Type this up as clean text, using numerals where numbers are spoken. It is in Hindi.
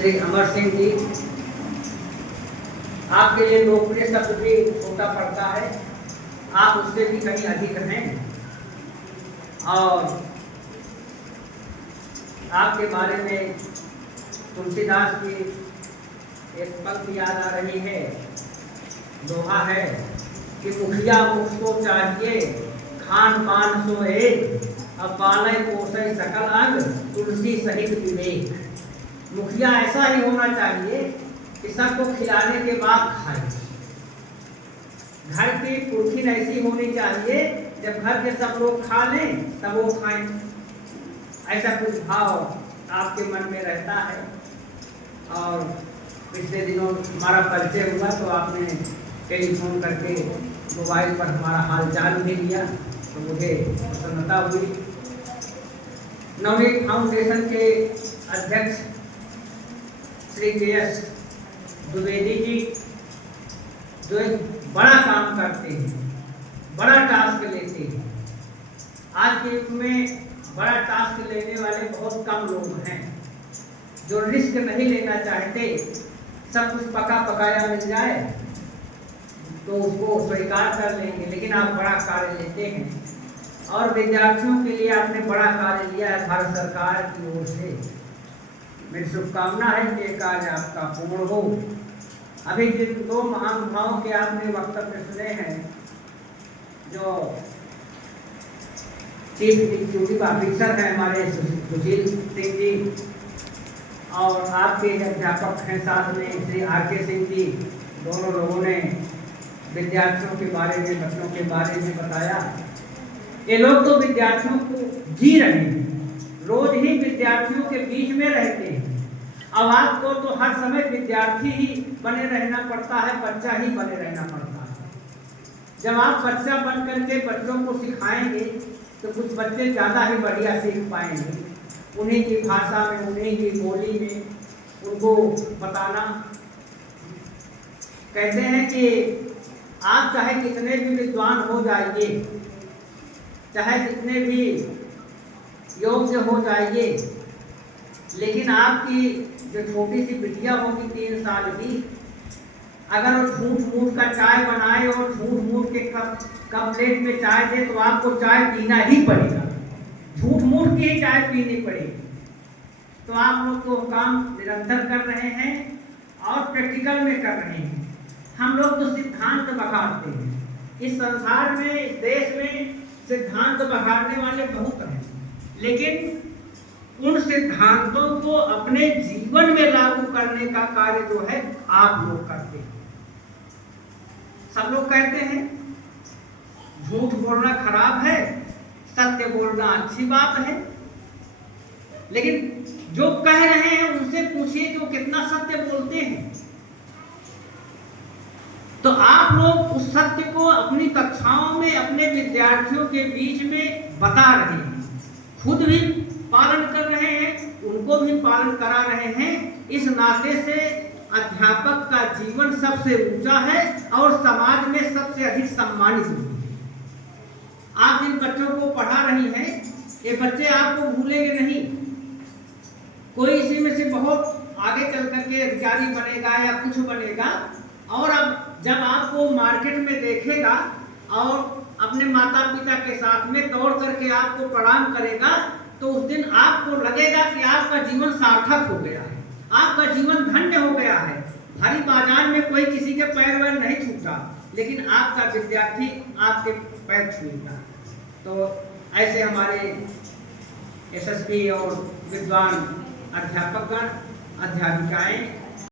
श्री अमर सिंह जी, आपके लिए लोकप्रिय शब्द भी छोटा पड़ता है, आप उससे भी कहीं अधिक हैं। और आपके बारे में तुलसीदास की एक पंक्ति याद आ रही है, दोहा है कि मुखिया मुख को चाहिए खान पान सो एक, अब पालय पोषय सकल अंग तुलसी सहित विवेक। मुखिया ऐसा ही होना चाहिए कि सबको खिलाने के बाद खाए। घर की पुरखी ऐसी होनी चाहिए, जब घर के सब लोग खा लें तब वो खाएं। ऐसा कुछ भाव आपके मन में रहता है। और पिछले दिनों हमारा परिचय हुआ तो आपने टेलीफोन करके मोबाइल पर हमारा हालचाल भी लिया, तो मुझे प्रसन्नता हुई। नवनीत फाउंडेशन के अध्यक्ष श्री के.एस. द्विवेदी जी जो एक बड़ा काम करते हैं, बड़ा टास्क लेते हैं। आज के युग में बड़ा टास्क लेने वाले बहुत कम लोग हैं। जो रिस्क नहीं लेना चाहते, सब कुछ पका पकाया मिल जाए तो उसको स्वीकार कर लेंगे, लेकिन आप बड़ा कार्य लेते हैं। और विद्यार्थियों के लिए आपने बड़ा कार्य लिया है भारत सरकार की ओर से। मेरी शुभकामना है कि ये कार्य आपका पूर्ण हो। अभी जिन दो महानुभावों के आपने वक्तव्य सुने हैं, जो चीफ एग्जीक्यूटिव ऑफिसर हैं हमारे सुशील सिंह जी, और आपके अध्यापक हैं साथ में श्री आर.के. सिंह जी, दोनों लोगों ने विद्यार्थियों के बारे में, बच्चों के बारे में बताया। ये लोग तो विद्यार्थियों को जी रहे हैं, रोज ही विद्यार्थियों के बीच में रहते हैं। अब आपको तो हर समय विद्यार्थी ही बने रहना पड़ता है, बच्चा ही बने रहना पड़ता है। जब आप बच्चा बन करके बच्चों को सिखाएंगे तो कुछ बच्चे ज़्यादा ही बढ़िया सीख पाएंगे। उन्हीं की भाषा में, उन्हीं की बोली में उनको बताना। कहते हैं कि आप चाहे कितने भी विद्वान हो जाइए, चाहे जितने भी योग्य हो जाइए, लेकिन आपकी जो छोटी सी बिटिया होगी 3 साल की, अगर वो झूठ मूठ का चाय बनाए और झूठ मूठ के कप प्लेट में चाय दे तो आपको चाय पीना ही पड़ेगा, झूठ मूठ की ही चाय पीनी पड़ेगी। तो आप लोग तो काम निरंतर कर रहे हैं और प्रैक्टिकल में कर रहे हैं। हम लोग तो सिद्धांत बखाड़ते हैं। इस संसार में, इस देश में सिद्धांत बखाड़ने वाले बहुत हैं, लेकिन उन सिद्धांतों को अपने जीवन में लागू करने का कार्य जो है आप लोग करते हैं। सब लोग कहते हैं झूठ बोलना खराब है, सत्य बोलना अच्छी बात है, लेकिन जो कह रहे हैं उनसे पूछिए कि वो कितना सत्य बोलते हैं। तो आप लोग उस सत्य को अपनी कक्षाओं में अपने विद्यार्थियों के बीच में बता रहे हैं, खुद भी पालन कर रहे हैं, उनको भी पालन करा रहे हैं। इस नाते से अध्यापक का जीवन सबसे ऊंचा है और समाज में सबसे अधिक सम्मानित है। आप जिन बच्चों को पढ़ा रही हैं, ये बच्चे आपको भूलेंगे नहीं। कोई इसी में से बहुत आगे चल करके अधिकारी बनेगा या कुछ बनेगा, और अब जब आपको मार्केट में देखेगा और अपने माता पिता के साथ में दौड़ करके आपको प्रणाम करेगा, तो उस दिन आपको लगेगा कि आपका जीवन सार्थक हो गया है, आपका जीवन धन्य हो गया है। भारी बाजार में कोई किसी के पैर वैर नहीं छूटा, लेकिन आपका विद्यार्थी आपके पैर छूएगा। तो ऐसे हमारे यशस्वी और विद्वान अध्यापकगण, अध्यापिकाएं